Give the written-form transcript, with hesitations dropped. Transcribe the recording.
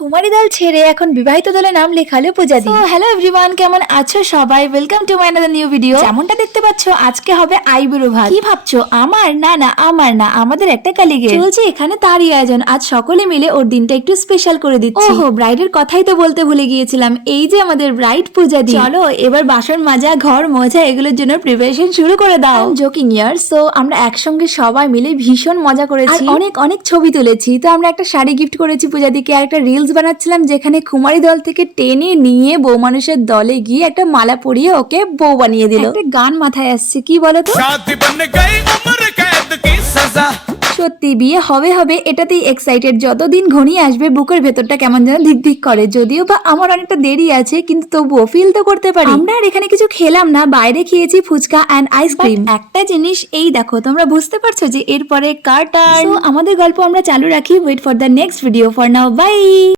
কুমারী দল ছেড়ে এখন বিবাহিত দলে নাম লেখালো পূজাদি। হ্যালো এভরিওয়ান, কেমন আছো সবাই? Welcome to my another new video. যেমনটা দেখতে পাচ্ছ আজকে হবে আইবুড়ো ভাত। কি ভাবছো আমার? না আমার না, আমাদের একটা কালিগের চলছে এখানে তারই আয়োজন। আজ সকলে মিলে ওর দিনটা একটু স্পেশাল করে দিচ্ছি। ওহো, ব্রাইডের কথাই তো বলতে ভুলে গিয়েছিলাম। এই যে আমাদের ব্রাইড পূজাদি। চলো এবার বাসন মাজা, ঘর মোছা এগুলোর জন্য প্রিপারেশন শুরু করে দাও। জোকিং ইয়ার। সো আমরা একসঙ্গে সবাই মিলে ভীষণ মজা করেছি, অনেক অনেক ছবি তুলেছি। তো আমরা একটা শাড়ি গিফট করেছি পূজাদিকে, আর একটা রিলস বানাচ্ছিলাম যেখানে কুমারী দল থেকে টেনে নিয়ে বউ মানুষের দলে গিয়ে একটা মালা পরিয়ে ওকে বউ বানিয়ে দিল। একটা গান মাথায় আসছে, কি বলতো? সত্যি বিয়ে হবে হবে এটাতেই এক্সাইটেড। যতদিন ঘনিয়ে আসবে বুকের ভেতরটা কেমন যেন ধিক ধিক করে। যদিও বা আমার অনেকটা দেরি আছে, কিন্তু তবুও ফিল তো করতে পারি। আমরা আর এখানে কিছু খেলাম না, বাইরে খেয়েছি ফুচকা অ্যান্ড আইসক্রিম। একটা জিনিস এই দেখো, তোমরা বুঝতে পারছো যে এরপরে কার টার্ন। আমাদের গল্প আমরা চালু রাখি। Wait for the next video. For now by.